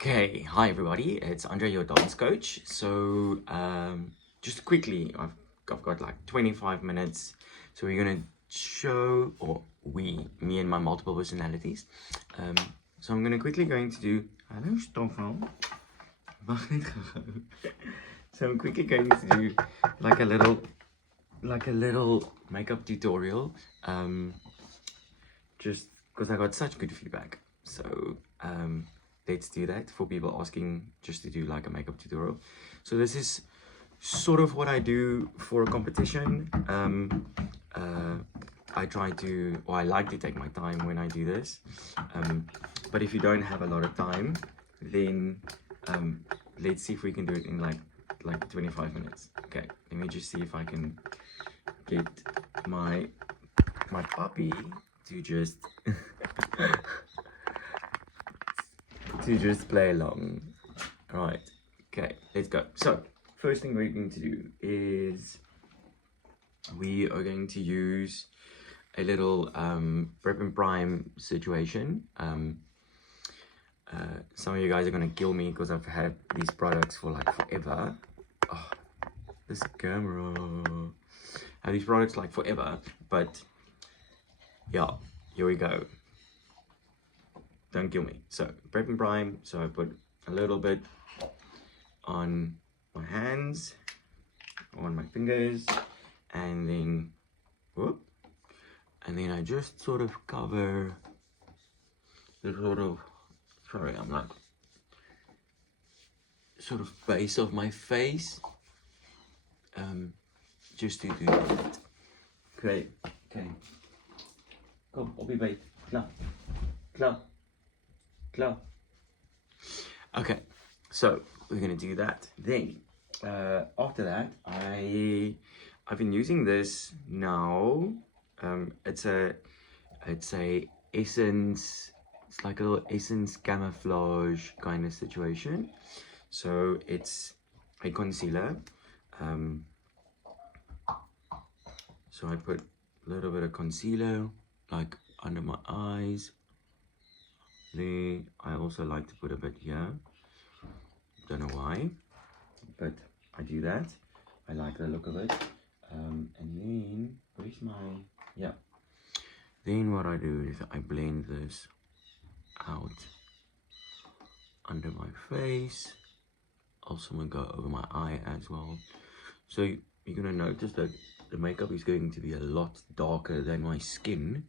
Okay, hi everybody, it's Andre, your dance coach. So just quickly, I've got like 25 minutes. So we're gonna show, or me and my multiple personalities. So I'm gonna quickly going to do, hello Stoffel. Wacht net gou-gou. So I'm quickly going to do like a little makeup tutorial. Just because I got such good feedback. So let's do that for people asking just to do like a makeup tutorial. So this is sort of what I do for a competition. I try to, or I like to take my time when I do this. But if you don't have a lot of time, then let's see if we can do it in like 25 minutes. Okay, let me just see if I can get my puppy to just to just play along. All right, okay, let's go. So first thing we're going to do is we are going to use a little prep and prime situation. Some of you guys are gonna kill me because I've had these products for like forever. Oh, this camera. I have these products like forever, but yeah, here we go. Don't kill me. So prep and prime. So I put a little bit on my hands, on my fingers, and then whoop, and then I just sort of cover the I'm like sort of base of my face, just to do that. Great. Okay. Kom, op je beet. Klaar. Okay, so we're gonna do that. Then after that, I've been using this now. It's a essence. It's like a little essence camouflage kind of situation. So it's a concealer. So I put a little bit of concealer like under my eyes. Then I also like to put a bit here. Don't know why, but I do that. I like the look of it. And then where's my, yeah. Then what I do is I blend this out under my face. Also gonna go over my eye as well. So you're gonna notice that the makeup is going to be a lot darker than my skin.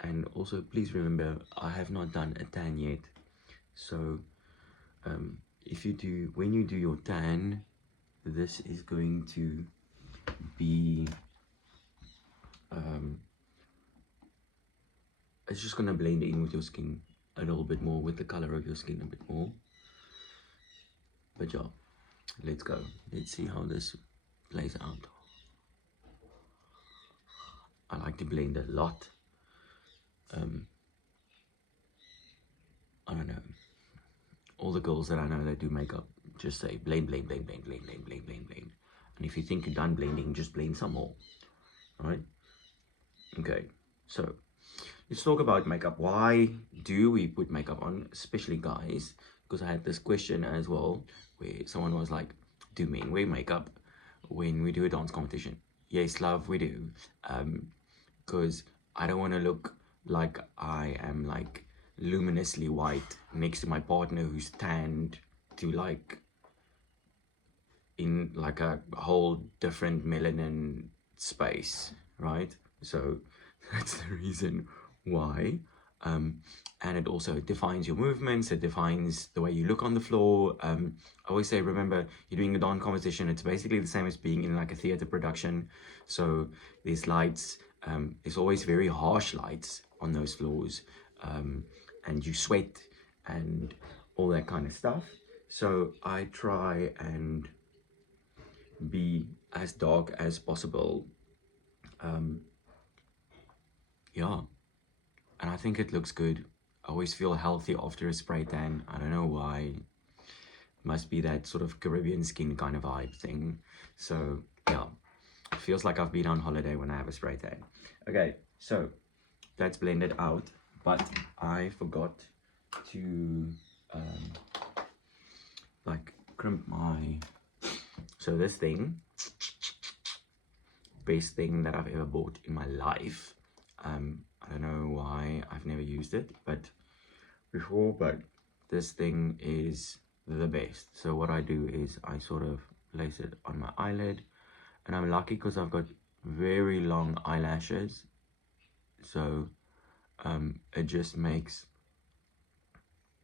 And also please remember, I have not done a tan yet. So if you do, when you do your tan, this is going to be it's just gonna blend in with your skin a little bit more, with the color of your skin a bit more. But yeah, let's go. Let's see how this plays out. I like to blend a lot. I don't know. All the girls that I know that do makeup just say blend, blend, blend, blend, blend, blend, blend, blend, blend. And if you think you're done blending, just blend some more. Alright? Okay, so let's talk about makeup. Why do we put makeup on, especially guys? Because I had this question as well, where someone was like, do men wear makeup when we do a dance competition? Yes, love, we do. Because I don't want to look like I am like luminously white next to my partner who's tanned to like in like a whole different melanin space, right? So that's the reason why. And it also defines your movements, it defines the way you look on the floor. I always say, remember, you're doing a dance competition, it's basically the same as being in like a theater production. So there's lights, there's always very harsh lights on those floors, and you sweat and all that kind of stuff. So I try and be as dark as possible. Yeah, and I think it looks good. I always feel healthy after a spray tan. I don't know why. Must be that sort of Caribbean skin kind of vibe thing. So yeah, it feels like I've been on holiday when I have a spray tan. Okay, so that's blended out, but I forgot to like crimp my, so this thing, best thing that I've ever bought in my life. I don't know why I've never used it before, but this thing is the best. So what I do is I sort of place it on my eyelid, and I'm lucky because I've got very long eyelashes, so it just makes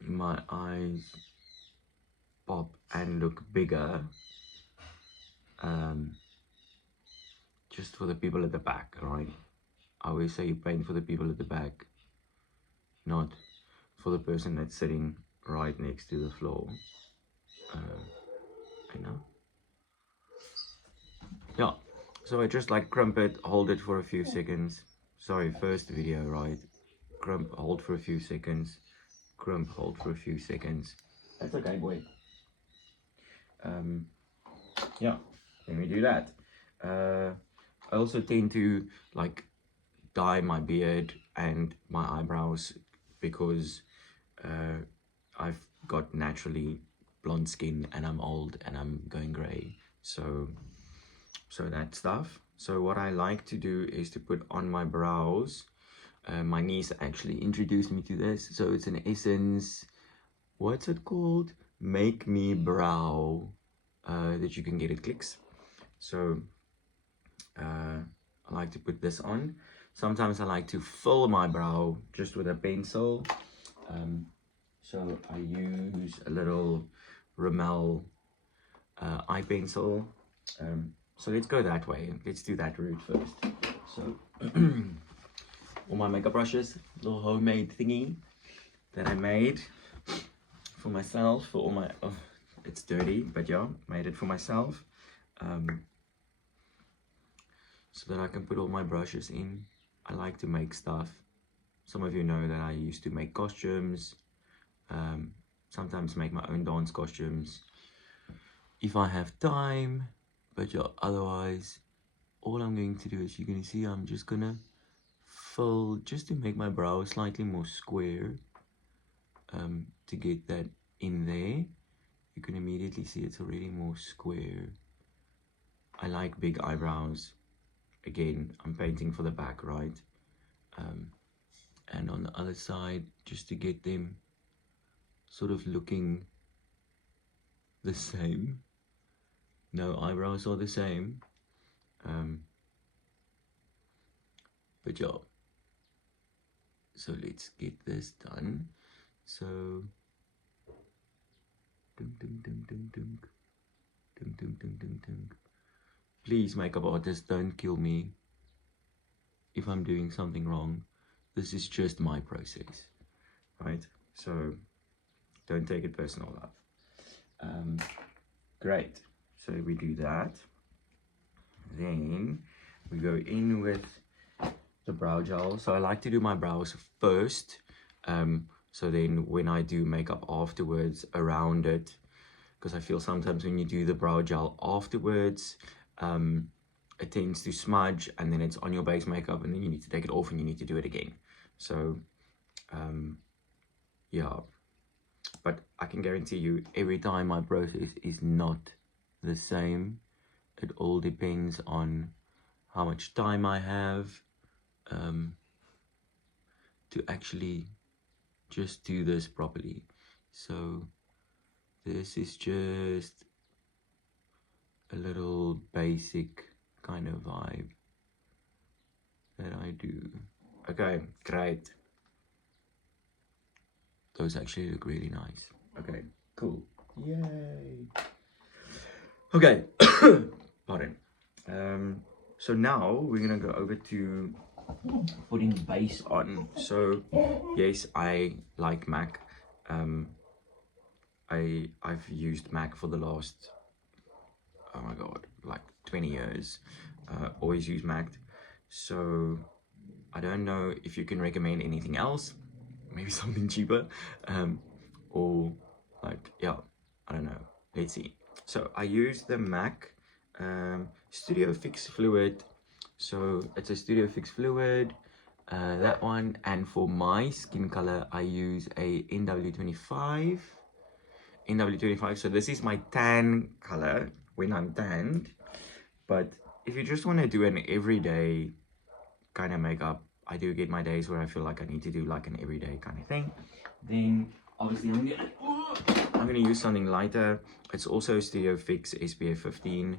my eyes pop and look bigger, just for the people at the back, right? I always say you paint for the people at the back, not for the person that's sitting right next to the floor. I know. Yeah, so I just like crimp it, hold it for a few seconds. Sorry, first video, right? Crimp, hold for a few seconds. Crimp, hold for a few seconds. That's okay, boy. Yeah, let me do that. I also tend to like dye my beard and my eyebrows because I've got naturally blonde skin and I'm old and I'm going grey. So that stuff. So what I like to do is to put on my brows. My niece actually introduced me to this. So it's an Essence, what's it called? Make Me Brow, that you can get at Clicks. So I like to put this on. Sometimes I like to fill my brow just with a pencil. So I use a little Rimmel eye pencil. So let's go that way. Let's do that route first. So all my makeup brushes, little homemade thingy that I made for myself, for all my, oh, it's dirty, but yeah, made it for myself. So that I can put all my brushes in. I like to make stuff. Some of you know that I used to make costumes, sometimes make my own dance costumes if I have time, but yeah, otherwise all I'm going to do is, you're going to see, I'm just gonna fill, just to make my brow slightly more square, to get that in there. You can immediately see it's already more square. I like big eyebrows. Again, I'm painting for the back, right? And on the other side, just to get them sort of looking the same. No eyebrows are the same. But yeah, so let's get this done. So dum, dum, dum, dum, dum. Dum, dum, dum, dum, dum. Please, makeup artists, don't kill me if I'm doing something wrong. This is just my process, right? So don't take it personal, love. Great, so we do that. Then we go in with the brow gel. So I like to do my brows first, so then when I do makeup afterwards around it, because I feel sometimes when you do the brow gel afterwards, it tends to smudge and then it's on your base makeup and then you need to take it off and you need to do it again. So yeah, but I can guarantee you every time my process is not the same. It all depends on how much time I have to actually just do this properly. So this is just a little basic kind of vibe that I do. Okay, great. Those actually look really nice. Okay, cool. Yay. Okay, pardon. So now we're gonna go over to putting base on. So yes, I like MAC. I've used MAC for the last, oh my god, like 20 years. Always use MAC. So I don't know if you can recommend anything else, maybe something cheaper, or like, yeah, I don't know, let's see. So I use the MAC Studio Fix Fluid. So it's a Studio Fix Fluid. that one. And for my skin color, I use a NW25. So this is my tan color when I'm tanned. But if you just want to do an everyday kind of makeup, I do get my days where I feel like I need to do like an everyday kind of thing. Then obviously I'm gonna use something lighter. It's also Studio Fix SPF 15.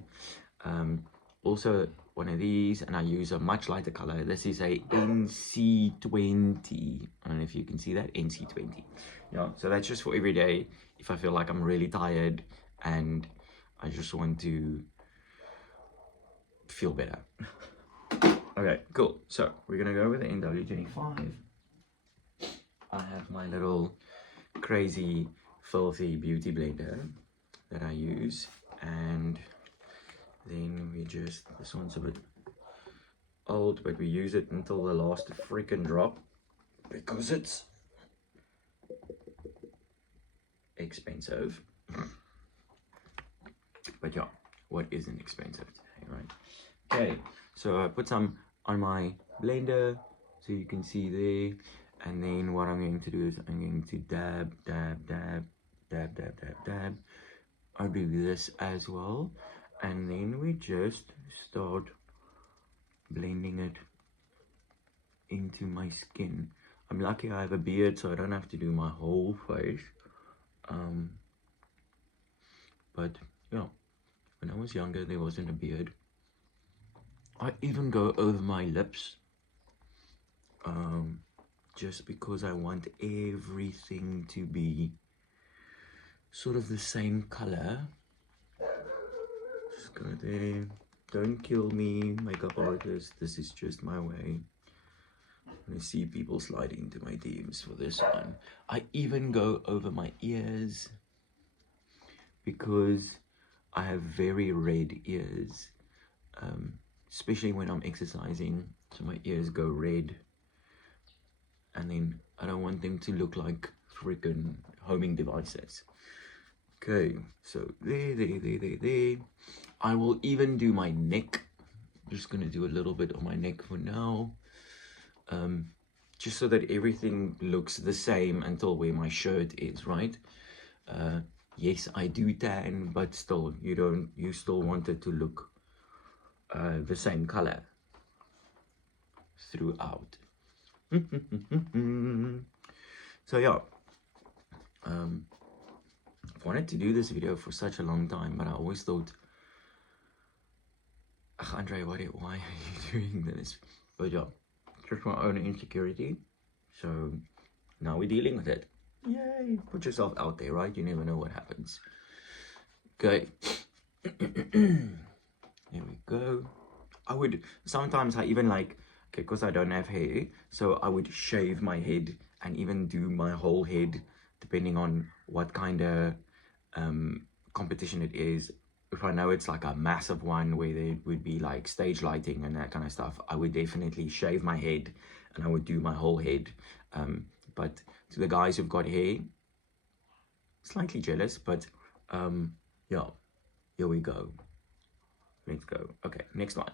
Also one of these, and I use a much lighter color. This is a NC20. I don't know if you can see that, NC20. Yeah, so that's just for every day if I feel like I'm really tired and I just want to feel better. Okay, cool. So we're gonna go with the NW25. I have my little crazy filthy beauty blender that I use, and then we just, this one's a bit old, but we use it until the last freaking drop because it's expensive. But yeah, what isn't expensive today, right? Okay, so I put some on my blender so you can see there, and then what I'm going to do is I'm going to dab, dab, dab, dab, dab, dab, dab. I do this as well, and then we just start blending it into my skin. I'm lucky I have a beard, so I don't have to do my whole face. But yeah, when I was younger, there wasn't a beard. I even go over my lips, just because I want everything to be sort of the same color. Just go there. Don't kill me, makeup artist. This is just my way. I see people sliding into my DMs for this one. I even go over my ears because I have very red ears, especially when I'm exercising. So my ears go red, and then I don't want them to look like freaking homing devices. Okay, so there. I will even do my neck. I'm just gonna do a little bit on my neck for now. Just so that everything looks the same until where my shirt is, right? Yes, I do tan, but still, you still want it to look the same color throughout. So yeah, I've wanted to do this video for such a long time, but I always thought, Andre, why are you doing this? But yeah, just my own insecurity. So now we're dealing with it. Yay! Put yourself out there, right? You never know what happens. Okay. Here we go. Sometimes I even like, okay, because I don't have hair, so I would shave my head and even do my whole head, depending on what kind of competition it is. If I know it's like a massive one where there would be like stage lighting and that kind of stuff, I would definitely shave my head and I would do my whole head. But to the guys who've got hair, slightly jealous, but yeah, here we go. Let's go. Okay, next one.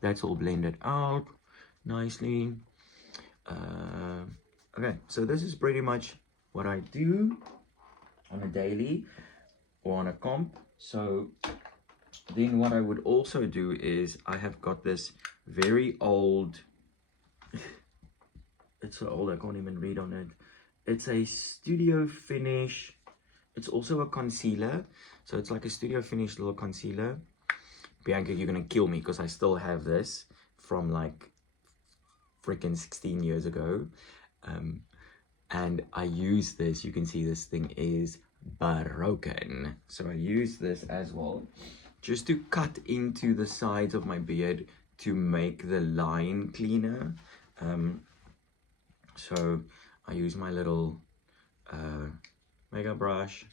That's all blended out nicely. Okay, so this is pretty much what I do on a daily or on a comp. So then what I would also do is I have got this very old, it's so old I can't even read on it. It's a Studio Finish. It's also a concealer. So it's like a Studio Finish little concealer. Bianca, you're gonna kill me because I still have this from like freaking 16 years ago. And I use this, you can see this thing is broken. So I use this as well, just to cut into the sides of my beard to make the line cleaner. So I use my little makeup brush,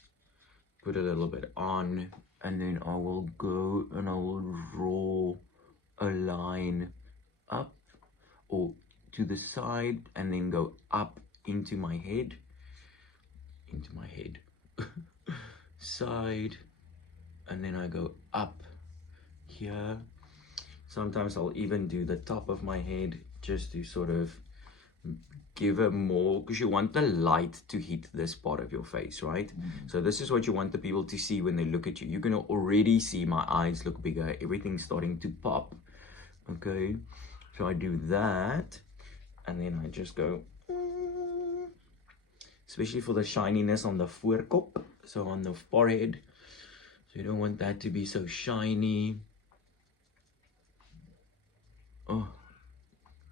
put a little bit on, and then I will go and I will draw a line up or to the side and then go up into my head, side, and then I go up here. Sometimes I'll even do the top of my head just to sort of give a more, because you want the light to hit this part of your face, right? So this is what you want the people to see when they look at you. You're gonna already see my eyes look bigger, everything's starting to pop. Okay, so I do that, and then I just go, especially for the shininess on the voorkop, so on the forehead. So you don't want that to be so shiny. Oh,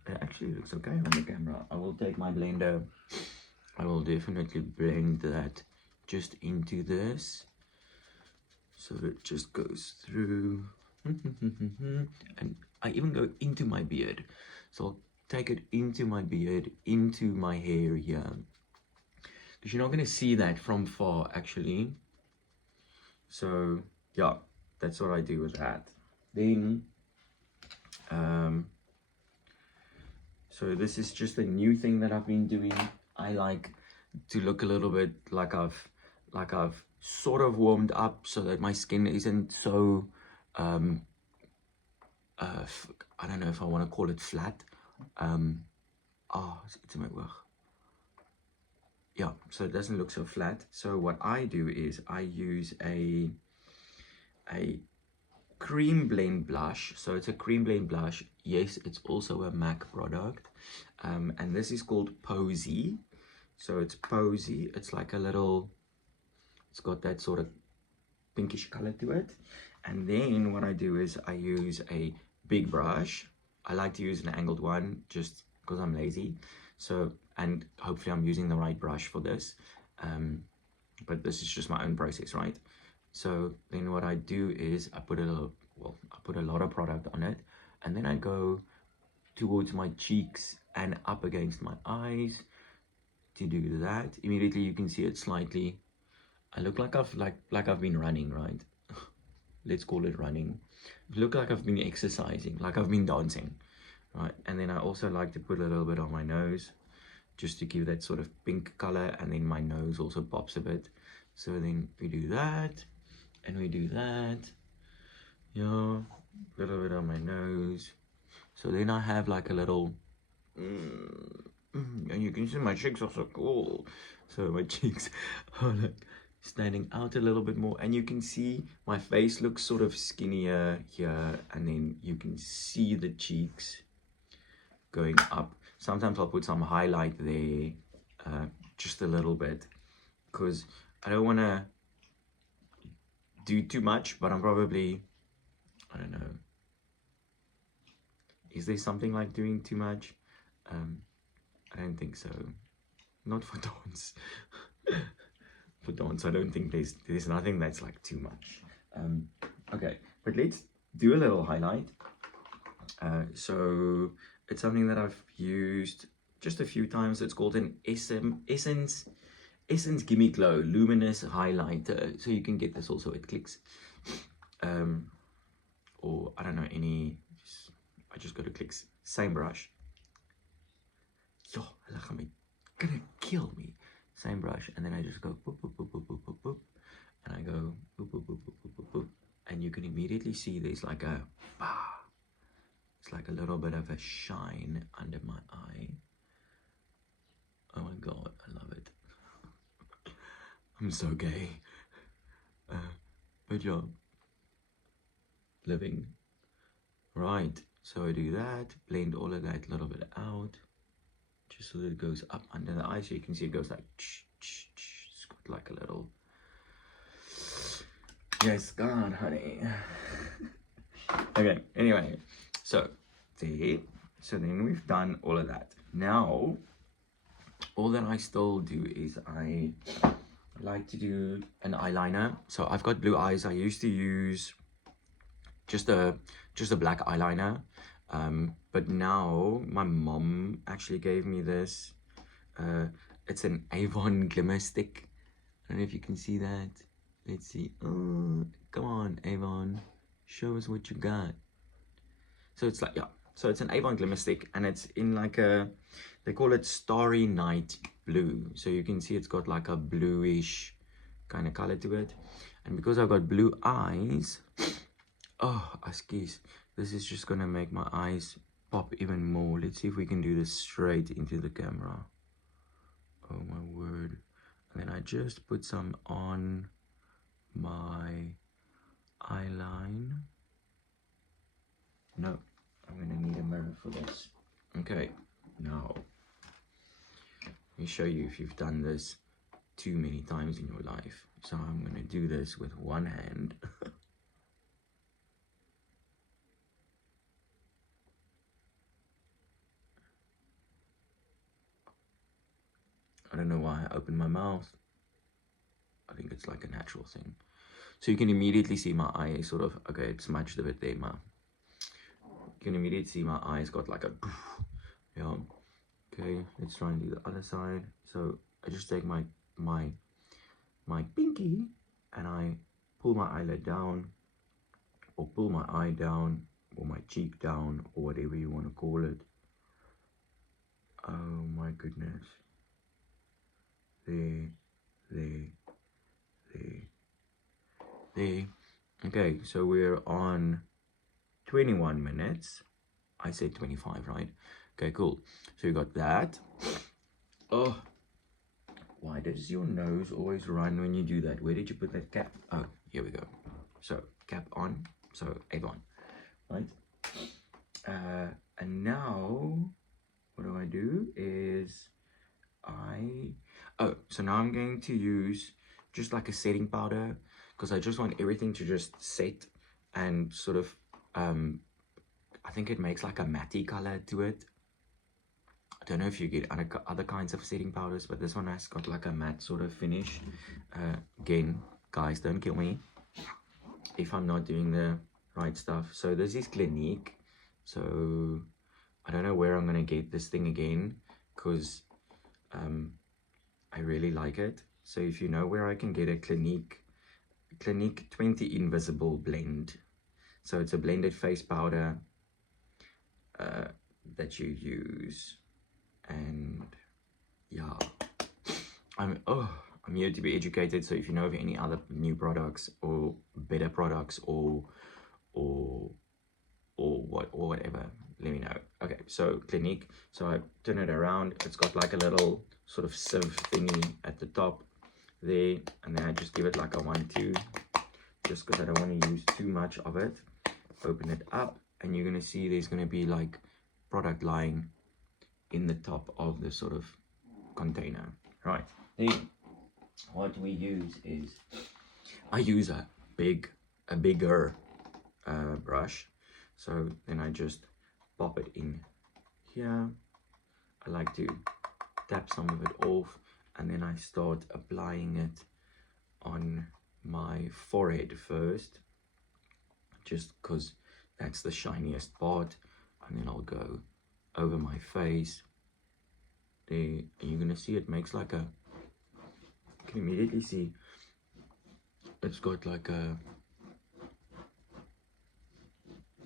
it actually looks okay on the camera. I will take my blender. I will definitely blend that just into this, so it just goes through. And I even go into my beard. So I'll take it into my beard, into my hair here. Because you're not going to see that from far, actually. So, yeah, that's what I do with that. Then, so this is just a new thing that I've been doing. I like to look a little bit like I've sort of warmed up, so that my skin isn't so I don't know if I want to call it flat. It's in my work. Yeah, so it doesn't look so flat. So what I do is I use a cream blend blush. So it's a cream blend blush. Yes, it's also a MAC product, and this is called Posy. So it's Posy. It's like a little, it's got that sort of pinkish color to it. And then what I do is I use a big brush. I like to use an angled one just because I'm lazy. So, and hopefully I'm using the right brush for this. But this is just my own process, right? So then what I do is I put a lot of product on it, and then I go towards my cheeks and up against my eyes to do that. Immediately you can see it slightly. I look like I've been running, right? Let's call it running. I look like I've been exercising, like I've been dancing, right? And then I also like to put a little bit on my nose, just to give that sort of pink color, and then my nose also pops a bit. So then we do that, and we do that. Yeah, a little bit on my nose. So then I have like a little, and you can see my cheeks are so cool. So my cheeks are like standing out a little bit more, and you can see my face looks sort of skinnier here, and then you can see the cheeks going up. Sometimes I'll put some highlight there, just a little bit, because I don't want to do too much, but I'm probably, I don't know, is there something like doing too much? I don't think so. Not for dance. For dance, I don't think there's nothing that's like too much. Okay, but let's do a little highlight. So it's something that I've used just a few times. It's called an Essence Gimme Glow Luminous Highlighter. So you can get this also at Clicks. Or I don't know, I just go to Clicks. Same brush. Yo, gonna kill me. Same brush, and then I just go boop, boop, boop, boop, boop, boop, boop, and I go boop, boop, boop, boop, boop, boop, boop, and you can immediately see there's like a, it's like a little bit of a shine under my eye. Oh my god, I love it. I'm so gay. But yeah, living. Right, so I do that, blend all of that a little bit out, just so that it goes up under the eye, so you can see it goes like, it's got like a little, yes, God, honey. Okay, anyway, so there, so then we've done all of that. Now, all that I still do is I like to do an eyeliner. So I've got blue eyes. I used to use just a black eyeliner, but now my mom actually gave me this. It's an Avon glimmer stick. I don't know if you can see that. Let's see. Oh, come on, Avon, show us what you got. So it's like, yeah, so it's an Avon glimmer stick, and it's in like a, they call it Starry Night Blue. So you can see it's got like a bluish kind of color to it. And because I've got blue eyes, oh, excuse, this is just gonna make my eyes pop even more. Let's see if we can do this straight into the camera. Oh my word. And then I just put some on my eyeline. No, I'm gonna need a mirror for this. Okay, now let me show you if you've done this too many times in your life. So I'm gonna do this with one hand. I don't know why I opened my mouth. I think it's like a natural thing. So you can immediately see my eye sort of, okay, it's smudged a bit there, ma. You can immediately see my eyes got like a, yeah. Okay, let's try and do the other side. So I just take my pinky and I pull my eyelid down, or pull my eye down, or my cheek down, or whatever you want to call it. Oh my goodness. There. Okay, so we're on 21 minutes. I said 25, right? Okay, cool. So you got that. Oh, why does your nose always run when you do that? Where did you put that cap? Oh, here we go. So cap on, so egg on, right? And now what do I do is so now I'm going to use just like a setting powder, because I just want everything to just set and sort of I think it makes like a matte color to it. I don't know if you get other kinds of setting powders, but this one has got like a matte sort of finish. Again, guys, don't kill me if I'm not doing the right stuff. So this is Clinique. So I don't know where I'm gonna get this thing again, because I really like it. So if you know where I can get a Clinique 20 Invisible blend. So it's a blended face powder that you use. And yeah, I'm here to be educated. So if you know of any other new products or better products or whatever, let me know. Okay, so Clinique. So I turn it around. It's got like a little sort of sieve thingy at the top there, and then I just give it like a 1-2, just because I don't want to use too much of it. Open it up, and you're gonna see there's gonna be like product lying in the top of the sort of container. Right, then what we use is I use a bigger brush. So then I just pop it in here. I like to tap some of it off, and then I start applying it on my forehead first, just because that's the shiniest part, and then I'll go over my face there, and you're gonna see it makes like a, you can immediately see it's got like a,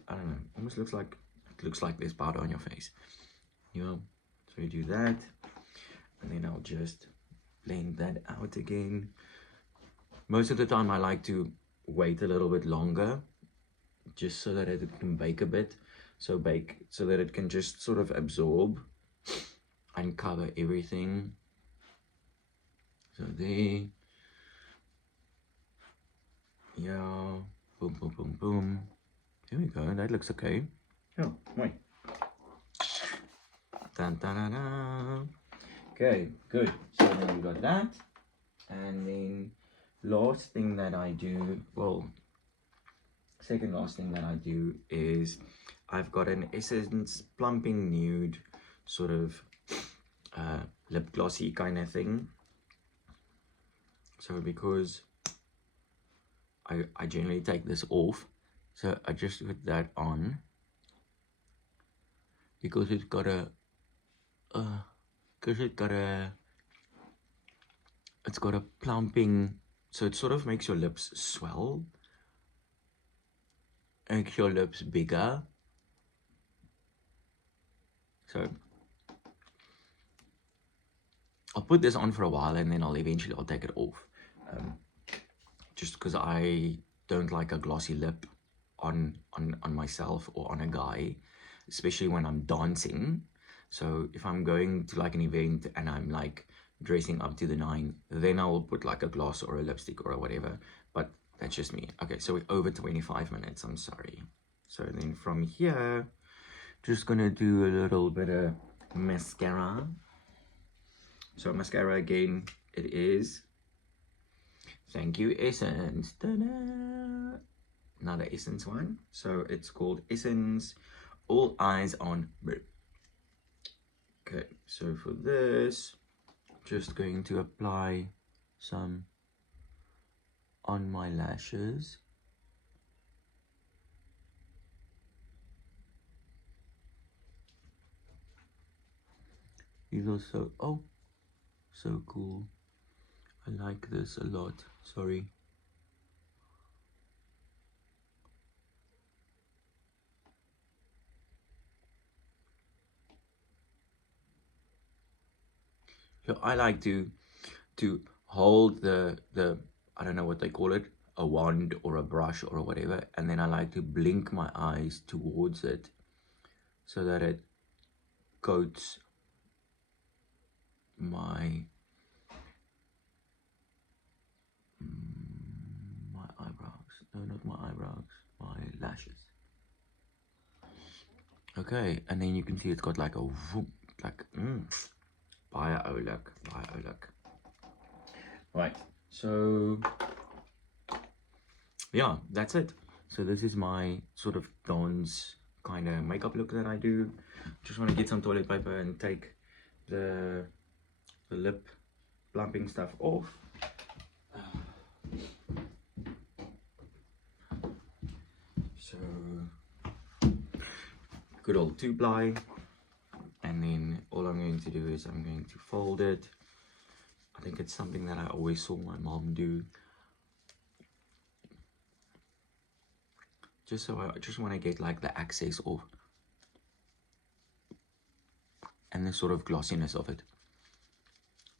I don't know, almost looks like there's powder on your face, you know. So you do that, and then I'll just blend that out again. Most of the time I like to wait a little bit longer, just so that it can bake a bit. So that it can just sort of absorb and cover everything. So there, yeah, boom, boom, boom, boom. There we go, that looks okay. Oh, wait. Dun, dun, dun, dun. Okay, good. So then we got that. And then last thing that I do, well, second last thing that I do is I've got an Essence Plumping Nude sort of lip glossy kind of thing. So because I generally take this off, so I just put that on because it's got a plumping, so it sort of makes your lips swell, makes your lips bigger. So I'll put this on for a while, and then I'll take it off, just because I don't like a glossy lip on myself or on a guy. especially when I'm dancing. So if I'm going to like an event and I'm like dressing up to the nine, then I will put like a gloss or a lipstick or whatever. But that's just me. Okay, so we're over 25 minutes. I'm sorry. So then from here, just gonna do a little bit of mascara. So mascara again, it is, thank you, Essence. Ta-da! Another Essence one. So it's called Essence All Eyes on Me. Okay, so for this, just going to apply some on my lashes. These are so, oh, so cool. I like this a lot. Sorry. So I like to hold the I don't know what they call it, a wand or a brush or whatever, and then I like to blink my eyes towards it so that it coats my eyebrows. No, not my eyebrows, my lashes. Okay, and then you can see it's got like a whoop, like look. Right, so yeah, that's it. So this is my sort of dance kind of makeup look that I do. Just want to get some toilet paper and take the lip plumping stuff off. So good old 2-ply, and then all I'm going to do is I'm going to fold it. I think it's something that I always saw my mom do. Just so I just want to get like the access off and the sort of glossiness of it.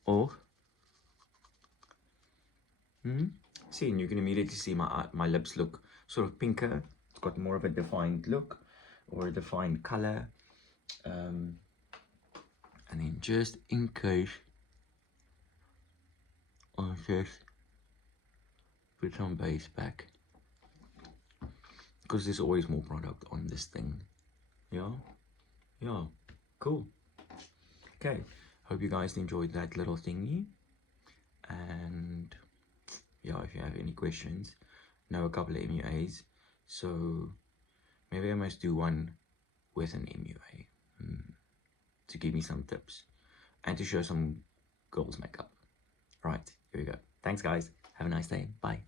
Or see, and you can immediately see my lips look sort of pinker. It's got more of a defined look or a defined color. And then just in case, I'll just put some base back, because there's always more product on this thing. Yeah, cool. Okay, hope you guys enjoyed that little thingy. And yeah, if you have any questions, know a couple of MUAs, so maybe I must do one with an MUA to give me some tips and to show some girls makeup. Right, here we go. Thanks guys, have a nice day, bye.